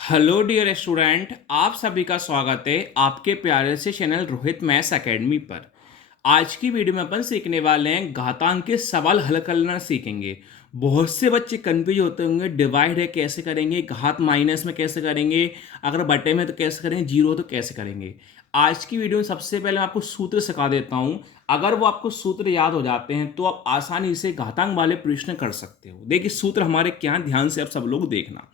Hello dear student, आप सभी का स्वागत है आपके प्यारे से चैनल रोहित मैथ्स एकेडमी पर। आज की वीडियो में अपन सीखने वाले हैं घातांक के सवाल हल करना सीखेंगे। बहुत से बच्चे कंफ्यूज होते होंगे, डिवाइड है कैसे करेंगे, घात माइनस में कैसे करेंगे, अगर बटे में तो कैसे करेंगे, जीरो तो कैसे करेंगे। आज की वीडियो में सबसे पहले मैं आपको सूत्र सिखा देता हूं। अगर वो आपको सूत्र याद हो जाते हैं तो आप आसानी से घातांक वाले प्रश्न कर सकते हो। देखिए सूत्र हमारे क्या हैं, ध्यान से आप सब लोग देखना।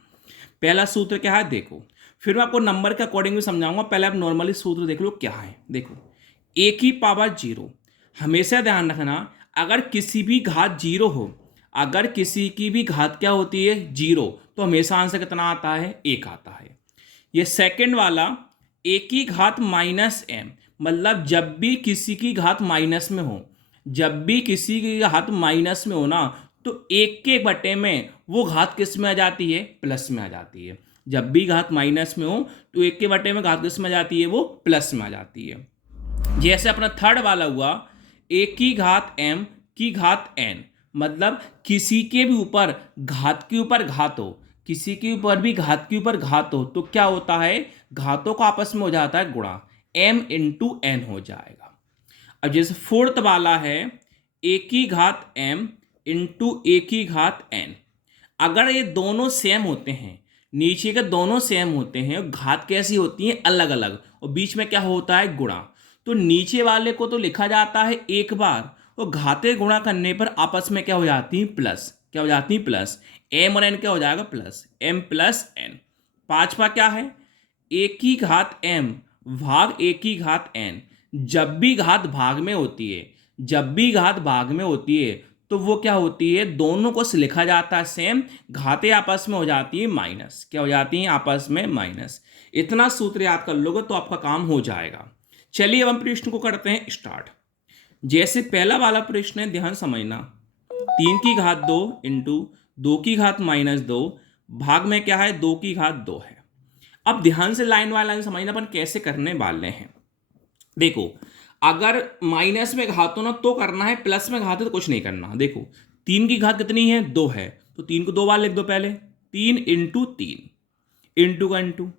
पहला सूत्र क्या है देखो, फिर मैं आपको नंबर के अकॉर्डिंग भी समझाऊंगा। पहले आप नॉर्मली सूत्र देख लो क्या है। देखो, ए की पावर जीरो, हमेशा ध्यान रखना अगर किसी भी घात जीरो हो, अगर किसी की भी घात क्या होती है जीरो, तो हमेशा आंसर कितना आता है, एक आता है। ये सेकंड वाला, ए की घात माइनस एम, मतलब जब भी किसी की घात माइनस में हो, जब भी किसी की घात माइनस में हो ना, तो एक के बटे में वो घात किस में आ जाती है, प्लस में आ जाती है। जब भी घात माइनस में हो तो एक के बटे में घात किस में आ जाती है, वो प्लस में आ जाती है। जैसे अपना थर्ड वाला हुआ, ए की घात एम की घात एन, मतलब किसी के भी ऊपर घात के ऊपर घात हो, किसी के ऊपर भी घात के ऊपर घात हो तो क्या होता है, घातों का आपस में हो जाता है गुणा, एम इंटू एन हो जाएगा। अब जैसे फोर्थ वाला है, ए की घात एम इंटू ए की घात एन, अगर ये दोनों सेम होते हैं, नीचे के दोनों सेम होते हैं, घात कैसी होती है, अलग अलग, और बीच में क्या होता है, गुणा, तो नीचे वाले को तो लिखा जाता है एक बार, और घाते गुणा करने पर आपस में क्या हो जाती है, प्लस, क्या हो जाती है, प्लस। एम और एन क्या हो जाएगा, प्लस एम प्लस एन। पांचवा क्या है, ए की घात एम भाग ए की घात एन, जब भी घात भाग में होती है, जब भी घात भाग में होती है तो वो क्या होती है, दोनों को लिखा जाता है सेम, घातें आपस में हो जाती है माइनस, क्या हो जाती हैं, आपस में माइनस। इतना सूत्र याद कर लोगे तो आपका काम हो जाएगा। चलिए अब हम प्रश्न को करते हैं स्टार्ट। जैसे पहला वाला प्रश्न है, ध्यान समझना, तीन की घात दो इंटू दो की घात माइनस दो, भाग में क्या है, दो की घात दो है। अब ध्यान से लाइन बाय लाइन समझना अपन कैसे करने वाले हैं। देखो, अगर माइनस में घात हो ना तो करना है, प्लस में घात है तो कुछ नहीं करना। देखो, तीन की घात कितनी है, दो है, तो तीन को दो बार लिख दो पहले, तीन इंटू तीन, इंटू का इंटू।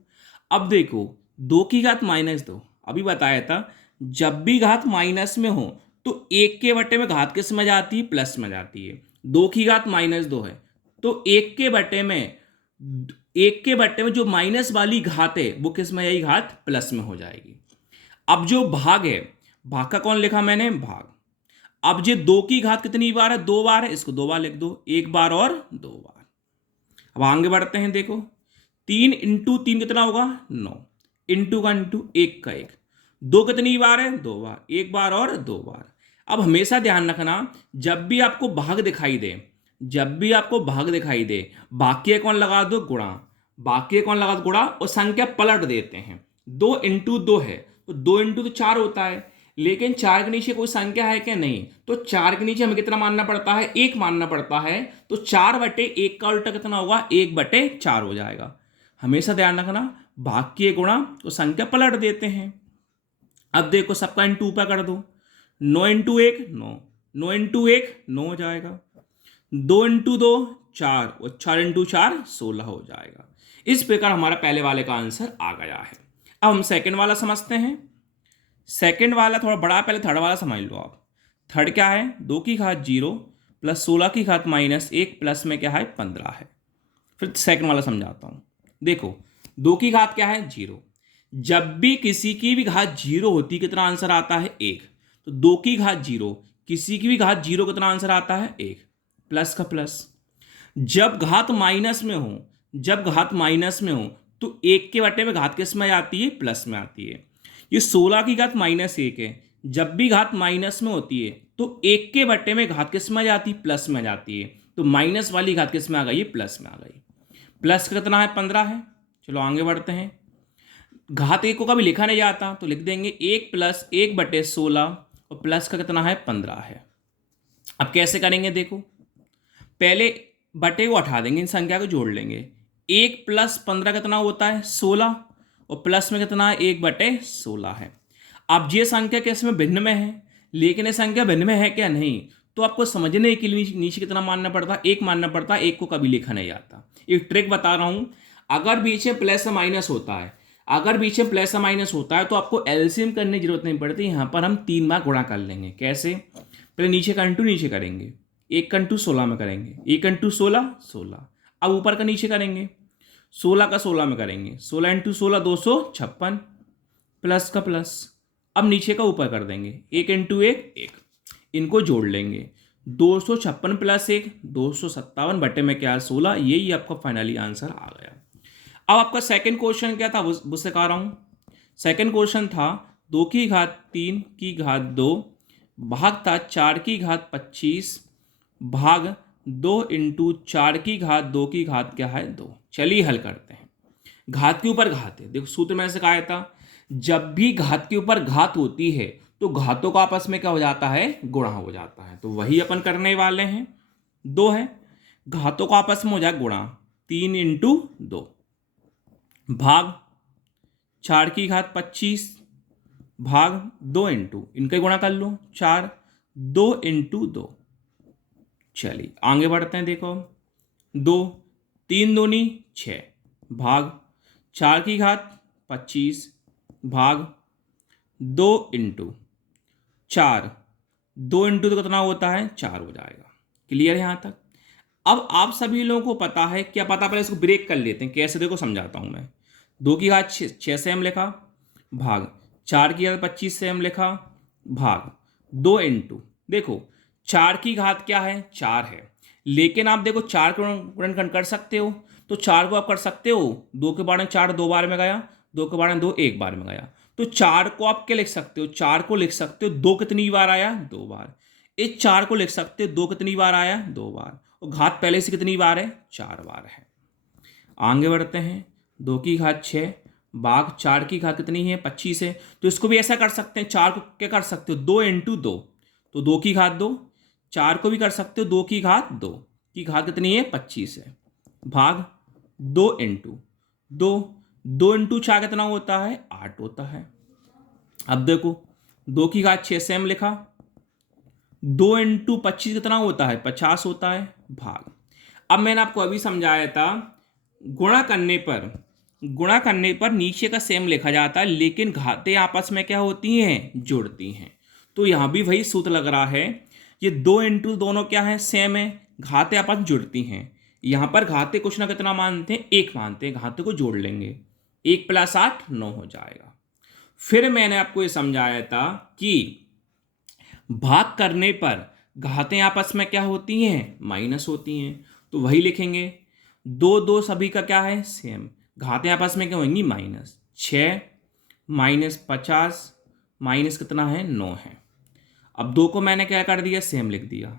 अब देखो, दो की घात माइनस दो, अभी बताया था जब भी घात माइनस में हो तो एक के बटे में घात किस में जाती है, प्लस में जाती है। दो की घात माइनस दो है तो एक के बटे में जो माइनस वाली घात है वो किस में जाएगी, घात प्लस में हो जाएगी। अब जो भाग है, भाग का कौन लिखा मैंने, भाग। अब ये दो की घात कितनी बार है, दो बार है, इसको दो बार लिख दो, एक बार और दो बार। अब आगे बढ़ते हैं। देखो, तीन इंटू तीन कितना होगा, नौ, इंटू का इंटू, एक का एक, दो कितनी बार है, दो बार, एक बार और दो बार। अब हमेशा ध्यान रखना, जब भी आपको भाग दिखाई दे, जब भी आपको भाग दिखाई दे, बाकी कौन लगा दो, गुणा, बाकी कौन लगा दो, गुणा, और संख्या पलट देते हैं। दो इंटू दो है तो दो इंटू तो चार होता है, लेकिन चार के नीचे कोई संख्या है क्या, नहीं, तो चार के नीचे हमें कितना मानना पड़ता है, एक मानना पड़ता है, तो चार बटे एक का उल्टा कितना होगा, एक बटे चार हो जाएगा। हमेशा ध्यान रखना, भाग के गुणा तो संख्या पलट देते हैं। अब देखो, सबका इंटू पे कर दो, नौ इंटू एक नौ, नौ इंटू एक नौ हो जाएगा, दो इंटू दो चार, और चार इंटू चार 16 हो जाएगा। इस प्रकार हमारा पहले वाले का आंसर आ गया है। अब हम सेकंड वाला समझते हैं। सेकंड वाला थोड़ा बड़ा, पहले थर्ड वाला समझ लो आप। थर्ड क्या है, दो की घात जीरो प्लस 16 की घात माइनस एक, प्लस में क्या है, 15 है। फिर सेकंड वाला समझाता हूं। देखो, दो की घात क्या है, जीरो, जब भी किसी की भी घात जीरो होती कितना आंसर आता है, एक, तो दो की घात जीरो, किसी की भी घात जीरो कितना आंसर आता है, एक, प्लस का प्लस। जब घात माइनस में हो, जब घात माइनस में हो तो एक के बटे में घात किस में आती है, प्लस में आती है। ये 16 की घात माइनस एक है, जब भी घात माइनस में होती है तो एक के बटे में घात किस में जाती है, प्लस में जाती है, तो माइनस वाली घात किस में आ गई, प्लस में आ गई। प्लस कितना है, 15 है। चलो आगे बढ़ते हैं। घात एक को कभी लिखा नहीं जाता तो लिख देंगे एक प्लस एक बटे 16, और प्लस का कितना है, 15 है। अब कैसे करेंगे, देखो, पहले बटे को हटा देंगे, इन संख्या को जोड़ लेंगे। एक प्लस 15 कितना होता है, 16, और प्लस में कितना है, एक बटे 16 है। अब ये संख्या किस में, भिन्न में है, लेकिन ये संख्या भिन्न में है क्या, नहीं, तो आपको समझने के लिए नीचे कितना मानना पड़ता है, एक मानना पड़ता है, एक को कभी लिखा नहीं जाता। एक ट्रिक बता रहा हूं, अगर बीच में प्लस या माइनस होता है, अगर बीच में प्लस या माइनस होता है तो आपको एलसीएम करने की जरूरत नहीं पड़ती। यहाँ पर हम 3 बार गुणा कर लेंगे। कैसे? पहले नीचे का इंटू नीचे करेंगे, 1 का इंटू 16 में करेंगे, 1 इंटू 16 16। अब ऊपर का नीचे करेंगे, 16 का 16 में करेंगे, 16 इंटू 16 256 प्लस का प्लस। अब नीचे का ऊपर कर देंगे, 1 इंटू 1 1। इनको जोड़ लेंगे, 256 प्लस 1 257 बटे में क्या है 16। यही आपका फाइनली आंसर आ गया। अब आपका सेकंड क्वेश्चन क्या था वो सिखा रहा हूँ। सेकंड क्वेश्चन था 2 की घात 3 की घात 2 भाग था 4 की घात 25 भाग 2 इंटू 4 की घात 2 की घात क्या है 2। चलिए हल करते हैं। घात के ऊपर घात है, देखो सूत्र में सिखाया था, जब भी घात के ऊपर घात होती है तो घातों का आपस में क्या हो जाता है, गुणा हो जाता है। तो वही अपन करने वाले हैं। 2 है, घातों का आपस में हो जाए गुणा, 3 इंटू 2 भाग 4 की घात 25 भाग 2 इंटू, इनके गुणा कर लो 4, 2 इंटू 2। चलिए आगे बढ़ते हैं। देखो 2 3 दूनी 6 भाग 4 की घात 25 भाग 2 इंटू 4, 2 इंटू तो कितना होता है 4 हो जाएगा। क्लियर है यहाँ तक? अब आप सभी लोगों को पता है क्या पता, पहले इसको ब्रेक कर लेते हैं कैसे, देखो समझाता हूँ मैं। 2 की घात 6 से हम लिखा भाग 4 की घात 25 से हम लिखा भाग 2 इंटू, देखो 4 की घात क्या है 4 है, लेकिन आप देखो 4 को गुणन कर सकते हो, तो 4 को आप कर सकते हो 2 के बार में 4 2 बार में गया, 2 के बार में 2 1 बार में गया। तो 4 को आप क्या लिख सकते हो, 4 को लिख सकते हो 2 कितनी बार आया 2 बार। इस 4 को लिख सकते हो 2 कितनी बार आया 2 बार, और घात पहले से कितनी बार है 4 बार है। आगे बढ़ते हैं। 2 की घात 6 भाग 4 की घात कितनी है 25 है, तो इसको भी ऐसा कर सकते हैं, 4 को क्या कर सकते हो 2 इंटू 2, तो 2 की घात 2। 4 को भी कर सकते हो 2 की घात 2 की घात कितनी है 25 है भाग 2 इंटू 2, 2 इंटू 4 कितना होता है 8 होता है। अब देखो 2 की घात 6 से हम लिखा, 2 इंटू 25 कितना होता है 50 होता है भाग। अब मैंने आपको अभी समझाया था गुणा करने पर नीचे का सेम लिखा जाता है, लेकिन घातें आपस में क्या होती हैं जुड़ती हैं। तो यहाँ भी वही सूत्र लग रहा है, ये 2 इंटू दोनों क्या है सेम है, घातें आपस में जुड़ती हैं। यहाँ पर घातें कुछ ना कितना मानते हैं 1 मानते हैं, घातों को जोड़ लेंगे, 1 + 8 9 हो जाएगा। फिर मैंने आपको ये समझाया था कि भाग करने पर घातें आपस में क्या होती हैं माइनस होती हैं, तो वही लिखेंगे। 2 2 सभी का क्या है सेम, घातें आपस में क्या होंगी माइनस। 6 माइनस 50 माइनस कितना है 9 है। अब 2 को मैंने क्या कर दिया सेम लिख दिया,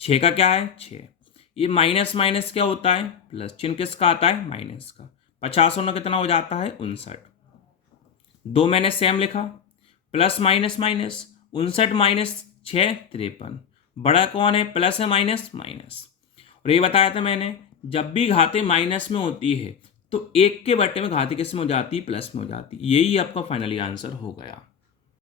6 का क्या है 6। ये माइनस माइनस क्या होता है प्लस, चिन्ह किसका आता है माइनस का। 50 और 9 कितना हो जाता है 59। 2 मैंने सेम लिखा, प्लस माइनस माइनस 59 माइनस 6 53, बड़ा कौन है प्लस है माइनस माइनस। और ये बताया था मैंने जब भी घातें माइनस में होती है तो 1 के बटे में घातें किस में हो जाती है प्लस में हो जाती है। यही आपका फाइनली आंसर हो गया।